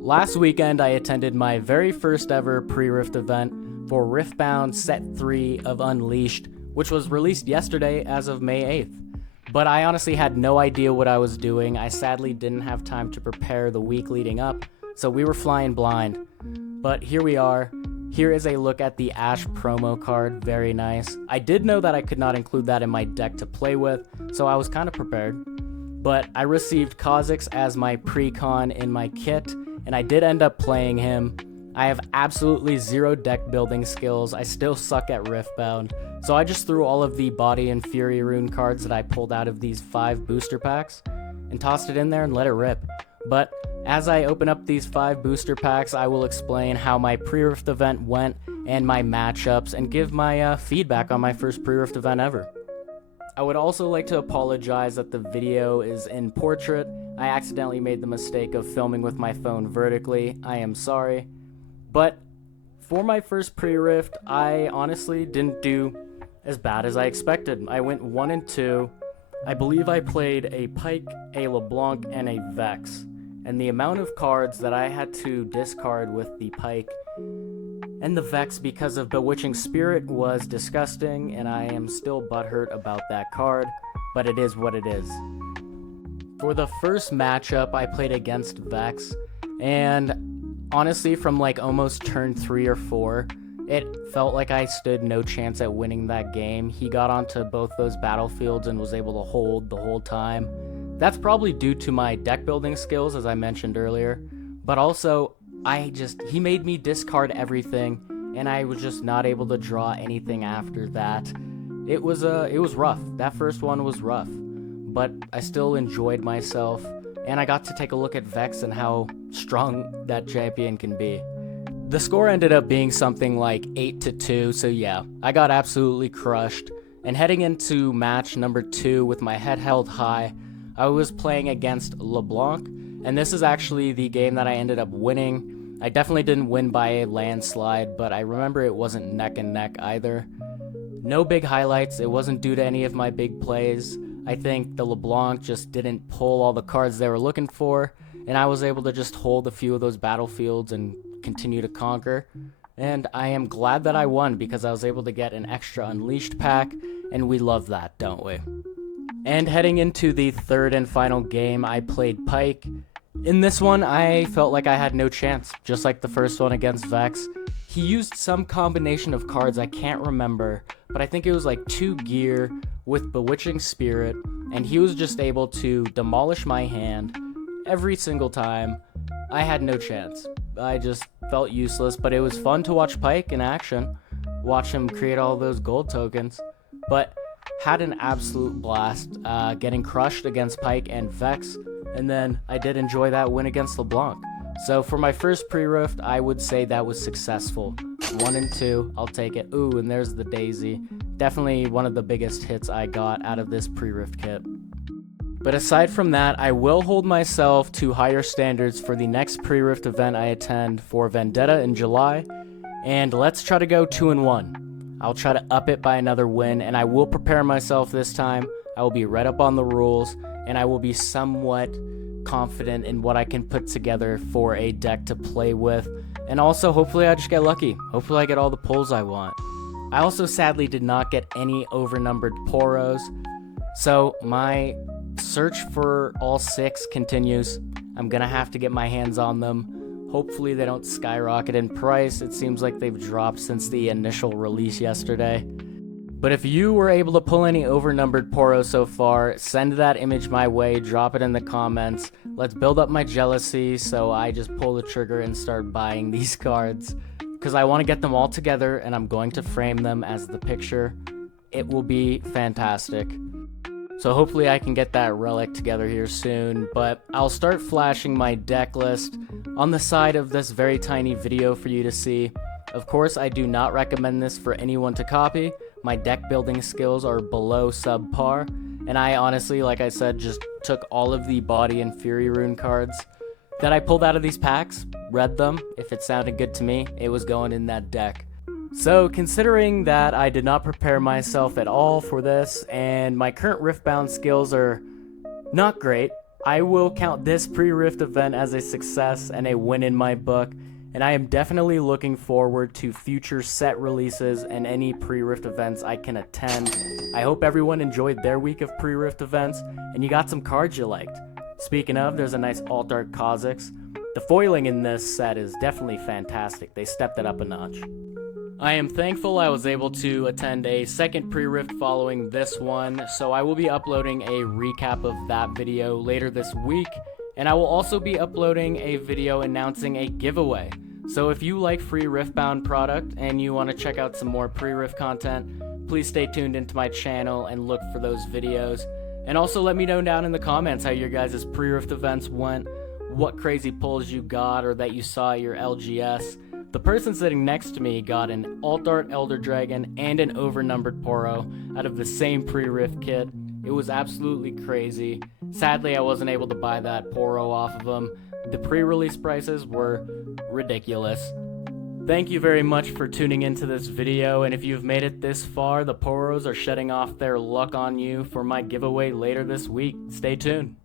Last weekend, I attended my very first ever pre-Rift event for Riftbound Set 3 of Unleashed, which was released yesterday as of May 8th. But I honestly had no idea what I was doing. I sadly didn't have time to prepare the week leading up, so we were flying blind. But here we are. Here is a look at the Ash promo card, very nice. I did know that I could not include that in my deck to play with, so I was kind of prepared. But I received Kha'Zix as my pre-con in my kit, and I did end up playing him. I have absolutely zero deck building skills. I still suck at Riftbound, so I just threw all of the Body and Fury rune cards that I pulled out of these 5 booster packs and tossed it in there and let it rip. But as I open up these 5 booster packs, I will explain how my pre-Rift event went and my matchups and give my feedback on my first pre-Rift event ever. I would also like to apologize that the video is in portrait. I accidentally made the mistake of filming with my phone vertically. I am sorry. But for my first pre-Rift, I honestly didn't do as bad as I expected. I went 1-2. I believe I played a Pike, a LeBlanc, and a Vex. And the amount of cards that I had to discard with the Pike and the Vex because of Bewitching Spirit was disgusting, and I am still butthurt about that card, but it is what it is. For the first matchup, I played against Vex, and honestly, from like almost turn 3 or 4, it felt like I stood no chance at winning that game. He got onto both those battlefields and was able to hold the whole time. That's probably due to my deck building skills, as I mentioned earlier, but also he made me discard everything, and I was just not able to draw anything after that. It was rough. That first one was rough, but I still enjoyed myself, and I got to take a look at Vex and how strong that champion can be. The score ended up being something like 8-2, so yeah, I got absolutely crushed. And heading into match number 2 with my head held high, I was playing against LeBlanc, and this is actually the game that I ended up winning. I definitely didn't win by a landslide, but I remember it wasn't neck and neck either. No big highlights. It wasn't due to any of my big plays. I think the LeBlanc just didn't pull all the cards they were looking for, and I was able to just hold a few of those battlefields and continue to conquer. And I am glad that I won because I was able to get an extra Unleashed pack, and we love that, don't we? And heading into the third and final game, I played Pike. In this one, I felt like I had no chance, just like the first one against Vex. He used some combination of cards I can't remember, but I think it was like 2 gear with Bewitching Spirit, and he was just able to demolish my hand every single time. I had no chance. I just felt useless, but it was fun to watch Pike in action, watch him create all those gold tokens, but had an absolute blast getting crushed against Pike and Vex. And then I did enjoy that win against LeBlanc. So for my first pre-Rift, I would say that was successful. 1-2, I'll take it. Ooh, and there's the Daisy. Definitely one of the biggest hits I got out of this pre-Rift kit. But aside from that, I will hold myself to higher standards for the next pre-Rift event I attend for Vendetta in July. And let's try to go 2-1. I'll try to up it by another win, and I will prepare myself this time. I will be read up on the rules, and I will be somewhat confident in what I can put together for a deck to play with. And also, hopefully I just get lucky. Hopefully I get all the pulls I want. I also sadly did not get any overnumbered Poros, so my search for all 6 continues. I'm gonna have to get my hands on them. Hopefully they don't skyrocket in price. It seems like they've dropped since the initial release yesterday. But if you were able to pull any overnumbered Poros so far, send that image my way, drop it in the comments. Let's build up my jealousy so I just pull the trigger and start buying these cards. Because I want to get them all together and I'm going to frame them as the picture. It will be fantastic. So hopefully I can get that relic together here soon, but I'll start flashing my deck list on the side of this very tiny video for you to see. Of course, I do not recommend this for anyone to copy. My deck building skills are below subpar, and I honestly, like I said, just took all of the Body and Fury rune cards that I pulled out of these packs, read them. If it sounded good to me, it was going in that deck. So considering that I did not prepare myself at all for this, and my current Riftbound skills are not great, I will count this pre-Rift event as a success and a win in my book, and I am definitely looking forward to future set releases and any pre-Rift events I can attend. I hope everyone enjoyed their week of pre-Rift events, and you got some cards you liked. Speaking of, there's a nice alt art Kha'Zix. The foiling in this set is definitely fantastic. They stepped it up a notch. I am thankful I was able to attend a second pre-Rift following this one, so I will be uploading a recap of that video later this week, and I will also be uploading a video announcing a giveaway. So if you like free Riftbound product and you want to check out some more pre-Rift content, please stay tuned into my channel and look for those videos. And also let me know down in the comments how your guys' pre-Rift events went, what crazy pulls you got or that you saw at your LGS. The person sitting next to me got an Alt Art Elder Dragon and an overnumbered Poro out of the same pre-Rift kit. It was absolutely crazy. Sadly, I wasn't able to buy that Poro off of them. The pre-release prices were ridiculous. Thank you very much for tuning into this video, and if you've made it this far, the Poros are shedding off their luck on you for my giveaway later this week. Stay tuned.